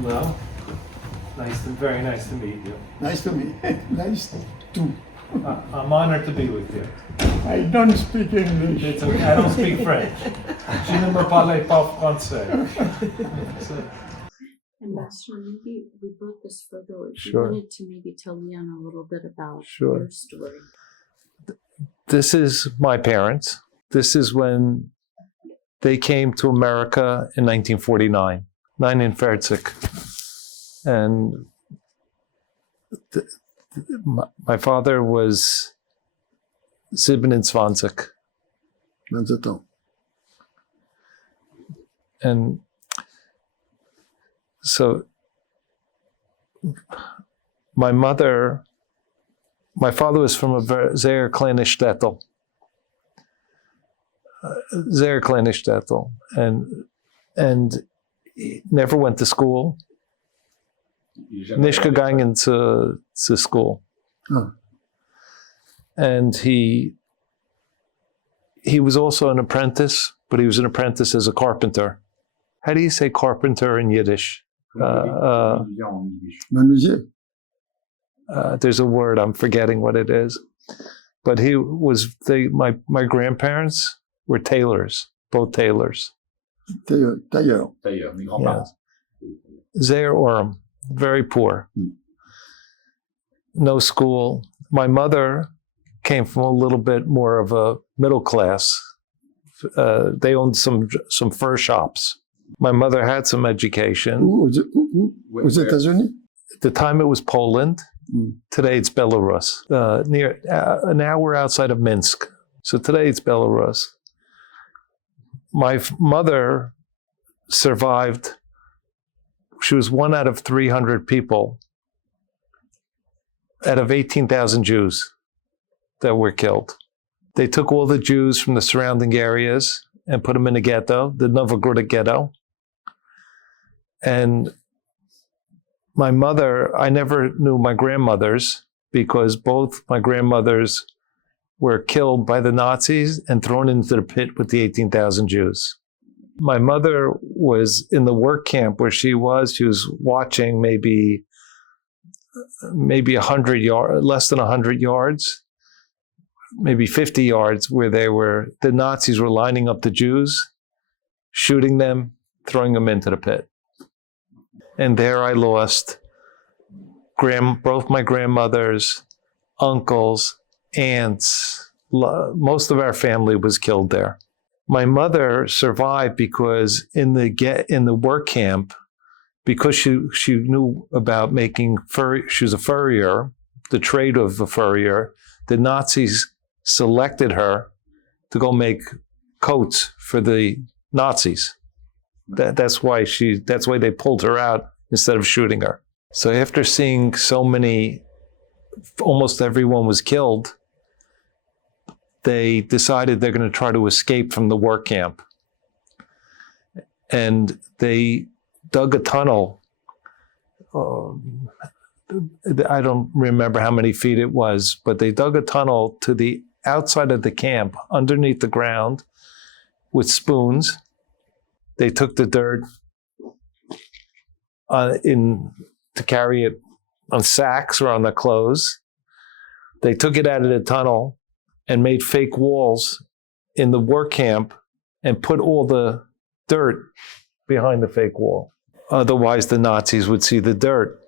Hello. Very nice to meet you. Nice to meet Nice to. I'm honored to be with you. I don't speak English. It's okay. I don't speak French. Je ne me parle pas français. Ambassador, maybe we brought this photo. If you Sure. wanted to maybe tell Leon a little bit about Sure. your story. This is my parents. This is when they came to America in 1949, 49. And my father was 27. 27 ans. And so my father was from a zeer kleine shtetl. Zeer kleine shtetl. And he never went to school. Nicht gegangen to school. Oh. And he was also an apprentice, but he was an apprentice as a carpenter. How do you say carpenter in Yiddish? Menuisier. There's a word, I'm forgetting what it is. But my grandparents were tailors, both tailors. Tailleur. Yes. Zeir Oram, very poor. No school. My mother came from a little bit more of a middle class. They owned some fur shops. My mother had some education. Où? Aux États-Unis? At the time it was Poland. Today it's Belarus. Near an hour outside of Minsk. So today it's Belarus. My mother survived. She was one out of 300 people out of 18,000 Jews that were killed. They took all the Jews from the surrounding areas and put them in a ghetto, the Novograd ghetto. And my mother, I never knew my grandmothers because both my grandmothers were killed by the Nazis and thrown into the pit with the 18,000 Jews. My mother was in the work camp where she was watching maybe 100 yards, less than 100 yards, maybe 50 yards, where the Nazis were lining up the Jews, shooting them, throwing them into the pit. And there I lost both my grandmothers, uncles, aunts. Most of our family was killed there. My mother survived because in the work camp, because she knew about making fur. She was a furrier, the trade of a furrier. The Nazis selected her to go make coats for the Nazis. That's why they pulled her out instead of shooting her. So after seeing almost everyone was killed, they decided they're going to try to escape from the work camp. And they dug a tunnel. I don't remember how many feet it was, but they dug a tunnel to the outside of the camp, underneath the ground, with spoons. They took the dirt to carry it on sacks or on their clothes. They took it out of the tunnel and made fake walls in the work camp and put all the dirt behind the fake wall. Otherwise, the Nazis would see the dirt.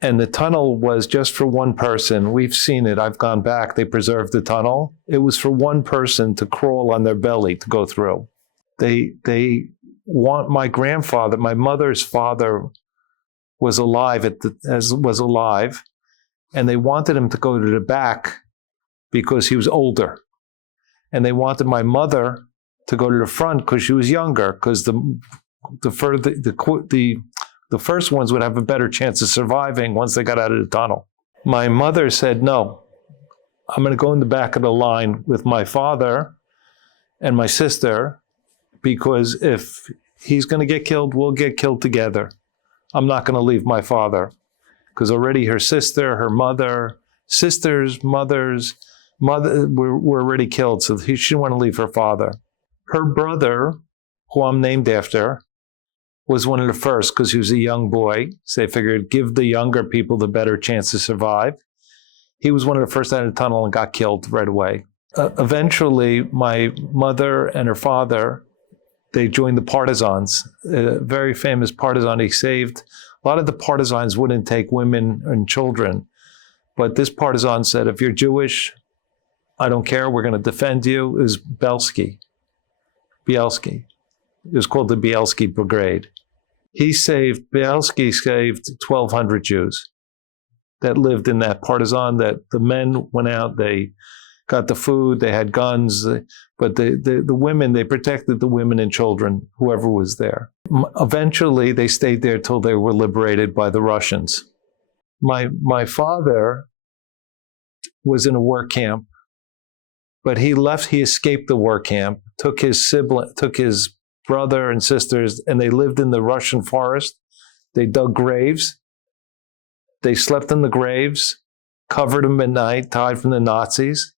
And the tunnel was just for one person. We've seen it. I've gone back. They preserved the tunnel. It was for one person to crawl on their belly to go through. They want my grandfather, my mother's father, was alive and they wanted him to go to the back because he was older, and they wanted my mother to go to the front because she was younger. Because the first ones would have a better chance of surviving once they got out of the tunnel. My mother said, "No, I'm going to go in the back of the line with my father and my sister, because if he's going to get killed, we'll get killed together. I'm not going to leave my father." Because already her sister, her mother, sisters, mother were already killed, so she didn't want to leave her father. Her brother, who I'm named after, was one of the first because he was a young boy. So they figured give the younger people the better chance to survive. He was one of the first out of the tunnel and got killed right away. Eventually, my mother and her father, they joined the partisans, a very famous partisan. He saved, a lot of the partisans wouldn't take women and children. But this partisan said, if you're Jewish, I don't care, we're going to defend you. It was Bielski. It was called the Bielski Brigade. Bielski saved 1,200 Jews that lived in that partisan, that the men went out, they got the food, they had guns, but the women, they protected the women and children, whoever was there. Eventually, they stayed there till they were liberated by the Russians. My father was in a work camp, but he escaped the work camp, took his brother and sisters, and they lived in the Russian forest. They dug graves. They slept in the graves, covered them at night, to hide from the Nazis.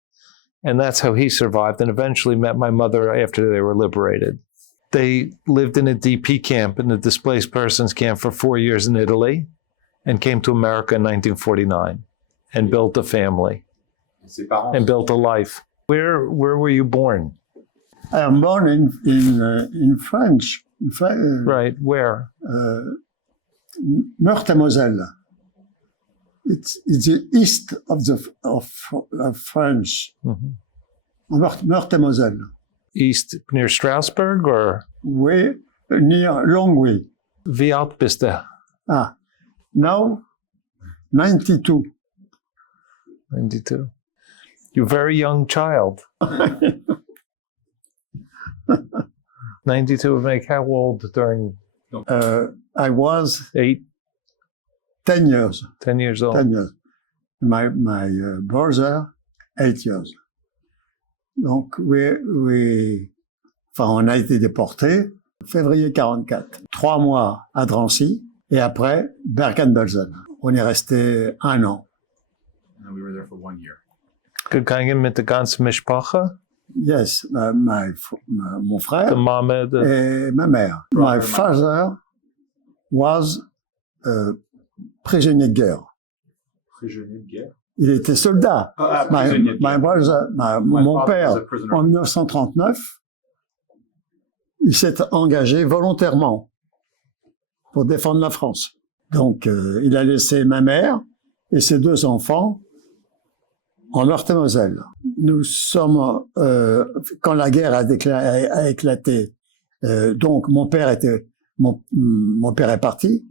And that's how he survived and eventually met my mother after they were liberated. They lived in a DP camp, in a displaced persons camp, for 4 years in Italy and came to America in 1949 and built a family and built a life. Where were you born? I am born in France. Right, where? Meurthe-et-Moselle. It's the east of France. Mm-hmm. Meurthe-et-Moselle. East, near Strasbourg or? Way near Longwy. Wie alt bist du? Now 92. 92. You're a very young child. 92 would make how old during? I was 10 years. 10 years old. 10 years. My brother, 8 years. Donc, on a été déportés février 44. 3 mois à Drancy et après Bergen-Belsen. On est resté 1 an. And we were there for 1 year. Gegangen mit der ganzen Mishpacha? Yes, mon frère The mama, et ma mère. My father was prisonnier de guerre. Prisonnier de guerre? Il était soldat. Prisonnier de guerre. Mon père, en 1939, il s'est engagé volontairement pour défendre la France. Donc, il a laissé ma mère et ses 2 enfants en Meurthe-et-Moselle. Nous sommes, quand la guerre a éclaté, donc mon père est parti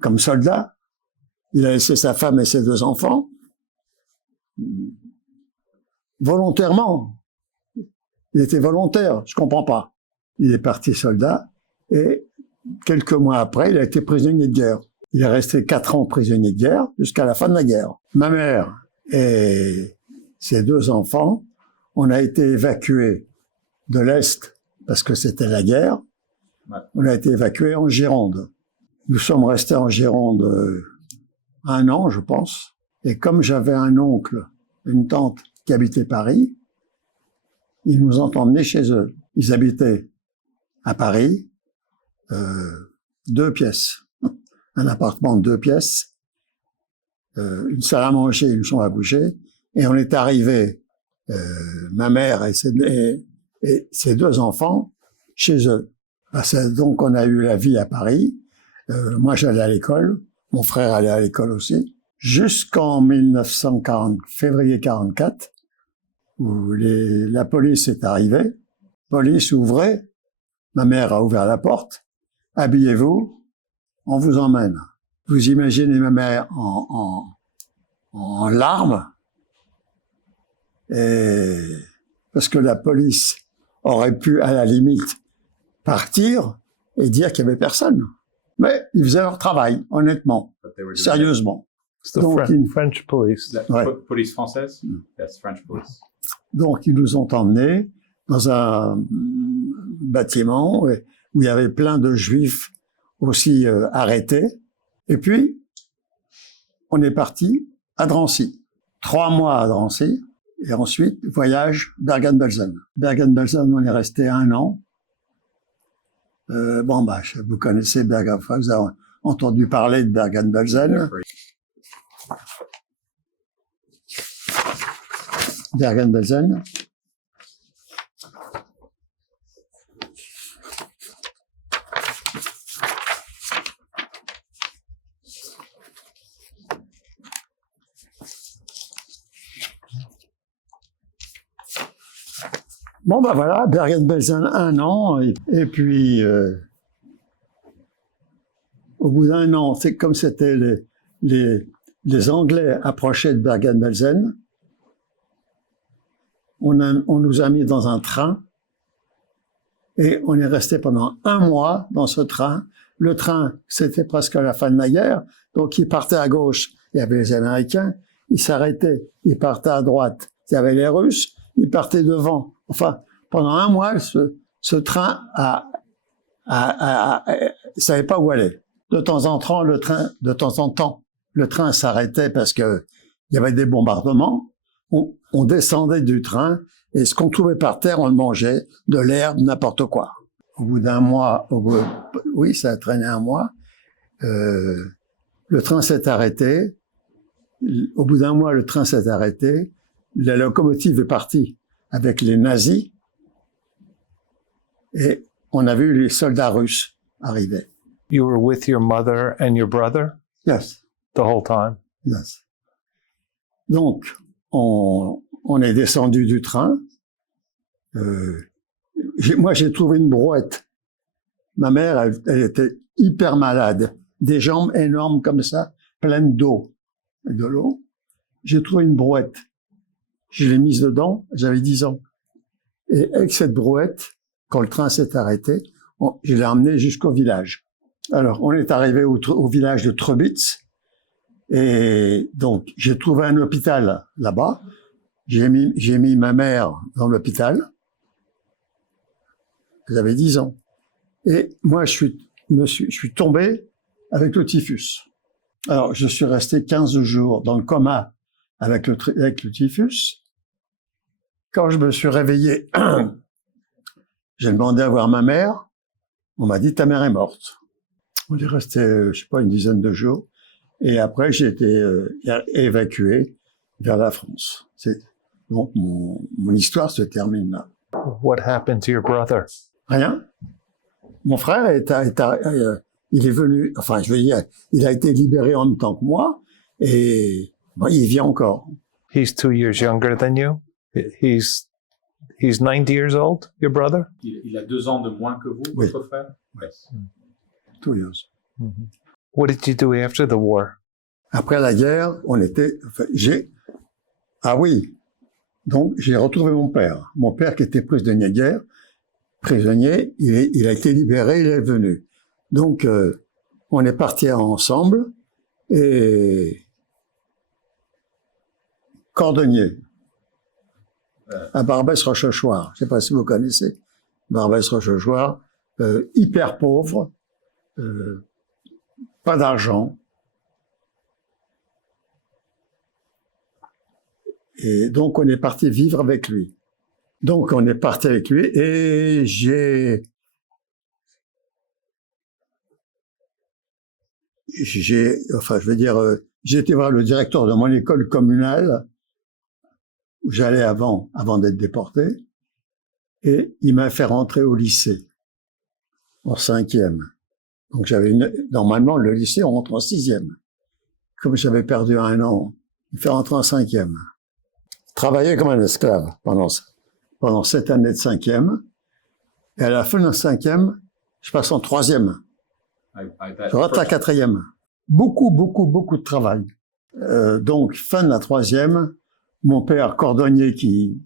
comme soldat. Il a laissé sa femme et ses 2 enfants. Volontairement. Il était volontaire, je comprends pas. Il est parti soldat et quelques mois après, il a été prisonnier de guerre. Il est resté 4 ans prisonnier de guerre jusqu'à la fin de la guerre. Ma mère et ses 2 enfants, on a été évacués de l'Est parce que c'était la guerre. On a été évacués en Gironde. Nous sommes restés en Gironde 1 an, je pense. Et comme j'avais un oncle, une tante qui habitait Paris, ils nous ont emmenés chez eux. Ils habitaient à Paris, 2 pièces. Un appartement de 2 pièces, une salle à manger, une chambre à coucher. Et on est arrivé, ma mère et ses 2 enfants, chez eux. Donc on a eu la vie à Paris. Moi j'allais à l'école, mon frère allait à l'école aussi. Jusqu'en 1940, février 44, où la police est arrivée. Police ouvrait. Ma mère a ouvert la porte. Habillez-vous, on vous emmène. Vous imaginez ma mère en larmes. Et parce que la police aurait pu, à la limite, partir et dire qu'il y avait personne. Mais ils faisaient leur travail, honnêtement, sérieusement. It's the Donc, French police. Ouais. Police française? Yes, French police. Donc, ils nous ont emmenés dans un bâtiment où il y avait plein de juifs aussi arrêtés. Et puis, on est parti à Drancy. 3 mois à Drancy. Et ensuite, voyage Bergen-Belsen. Bergen-Belsen, on est resté 1 an. Vous connaissez Bergen-Belsen, vous avez entendu parler de Bergen-Belsen. Bergen-Belsen. Voilà, Bergen-Belsen 1 an, et puis au bout d'1 an, c'est comme c'était les Anglais approchaient de Bergen-Belsen, on nous a mis dans un train et on est resté pendant 1 mois dans ce train. Le train, c'était presque à la fin de la guerre, donc il partait à gauche, il y avait les Américains, il s'arrêtait, il partait à droite, il y avait les Russes, il partait devant. Enfin, pendant 1 mois, ce train savait pas où aller. De temps en temps, le train s'arrêtait parce que il y avait des bombardements. On descendait du train et ce qu'on trouvait par terre, on le mangeait, de l'herbe, n'importe quoi. Au bout d'1 mois, oui, ça a traîné 1 mois. Le train s'est arrêté. Au bout d'1 mois, le train s'est arrêté. La locomotive est partie avec les nazis et on a vu les soldats russes arriver. You were with your mother and your brother Yes, the whole time? yes. Donc, on est descendu du train. Moi, j'ai trouvé une brouette. Ma mère, elle était hyper malade. Des jambes énormes comme ça, pleines d'eau. De l'eau. J'ai trouvé une brouette. Je l'ai mise dedans, j'avais 10 ans. Et avec cette brouette, quand le train s'est arrêté, je l'ai emmené jusqu'au village. Alors, on est arrivé au village de Trebitz. Et donc, j'ai trouvé un hôpital là-bas. J'ai mis ma mère dans l'hôpital. J'avais 10 ans. Et moi, je suis tombé avec le typhus. Alors, je suis resté 15 jours dans le coma avec le typhus. Quand je me suis réveillé, j'ai demandé à voir ma mère. On m'a dit, ta mère est morte. On est resté, je sais pas, une dizaine de jours. Et après, j'ai été évacué vers la France. Donc, mon histoire se termine là. What happened to your brother? Rien. Mon frère il est venu, enfin, je veux dire, il a été libéré en même temps que moi, et bon, il vit encore. He's 2 years younger than you. He's 90 years old, your brother? Il a 2 ans de moins que vous, Oui. votre frère? Yes. 2 years. Mm-hmm. What did you do after the war? Après la guerre, ah oui. Donc, j'ai retrouvé mon père. Mon père qui était prisonnier de guerre. Prisonnier, il a été libéré, il est venu. Donc, on est partis ensemble et cordonnier à Barbès-Rochechouart. Je ne sais pas si vous connaissez Barbès-Rochechouart. Hyper pauvre, pas d'argent. Et donc, on est parti vivre avec lui. Donc, on est parti avec lui et j'ai été voir le directeur de mon école communale où j'allais avant d'être déporté, et il m'a fait rentrer au lycée en 5e. Donc normalement le lycée on rentre en 6e. Comme j'avais perdu 1 an, il fait rentrer en 5e. Travailler comme un esclave pendant 7 années de 5e, et à la fin de 5e, je passe en 3e. Je rentre à 4e. Beaucoup de travail. Donc, fin de la 3e, mon père cordonnier qui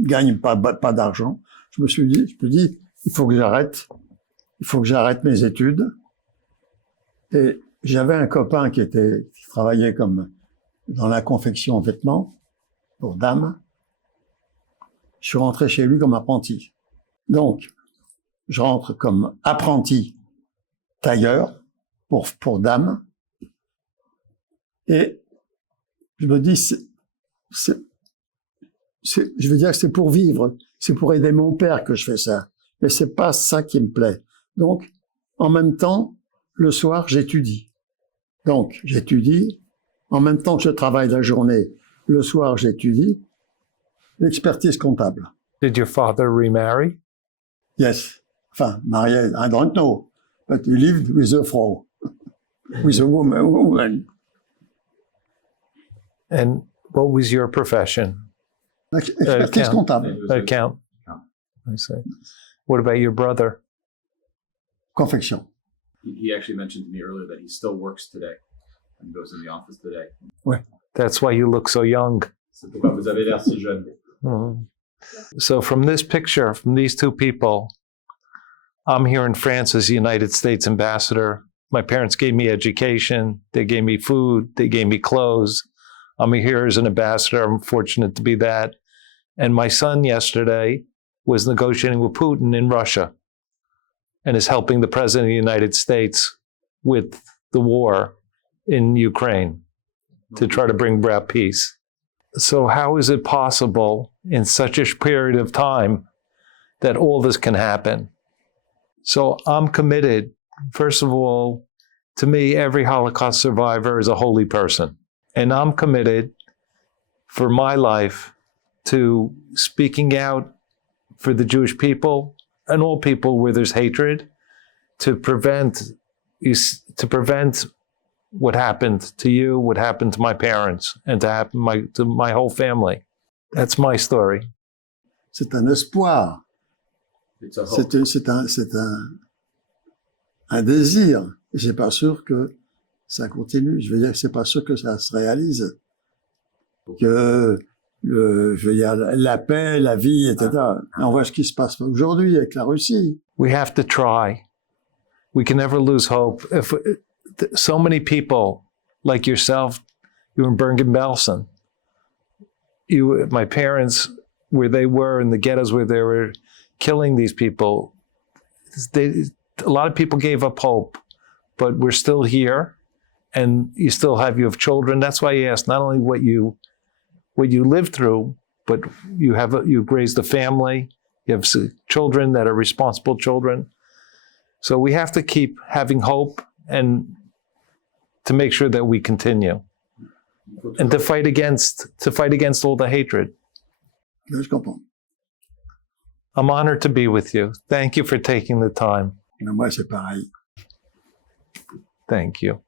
gagne pas d'argent, je me suis dit, il faut que j'arrête mes études. Et j'avais un copain qui travaillait comme dans la confection de vêtements pour dames. Je suis rentré chez lui comme apprenti. Donc, je rentre comme apprenti tailleur pour dames. Et je me dis, je veux dire que c'est pour vivre, c'est pour aider mon père que je fais ça. Mais c'est pas ça qui me plaît. Donc, en même temps, le soir, j'étudie. Donc, j'étudie. En même temps que je travaille la journée, le soir, j'étudie. L'expertise comptable. Did your father remarry? Yes. Enfin, marié, I don't know. But he lived with a Frau. With a woman. And what was your profession? Expertise Account. comptable. Account. I see. What about your brother? Confection. He actually mentioned to me earlier that he still works today and goes in the office today. That's why you look so young. C'est pourquoi vous avez l'air si jeune. Mhm. So from this picture, from these two people, I'm here in France as the United States ambassador. My parents gave me education. They gave me food. They gave me clothes. I'm here as an ambassador. I'm fortunate to be that. And my son yesterday was negotiating with Putin in Russia and is helping the president of the United States with the war in Ukraine to try to bring about peace. So how is it possible in such a period of time that all this can happen? So I'm committed, first of all, to me, every Holocaust survivor is a holy person. And I'm committed for my life to speaking out for the Jewish people and all people where there's hatred to prevent what happened to you, what happened to my parents, and to my whole family. That's my story. C'est un espoir. It's a hope. C'est un désir. Et c'est pas sûr que ça continue. Je veux dire, c'est pas sûr que ça se réalise. Que je veux dire, la paix, la vie, etc. On voit ce qui se passe aujourd'hui avec la Russie. We have to try. We can never lose hope. If so many people like yourself, you were in Bergen-Belsen. My parents, where they were in the ghettos where they were killing these people, a lot of people gave up hope, but we're still here, and you have children. That's why I asked not only what you lived through, but you've raised a family, you have children that are responsible children. So we have to keep having hope and to make sure that we continue and to fight against all the hatred. Je comprends. I'm honored to be with you. Thank you for taking the time. Mais moi, c'est pareil. Thank you.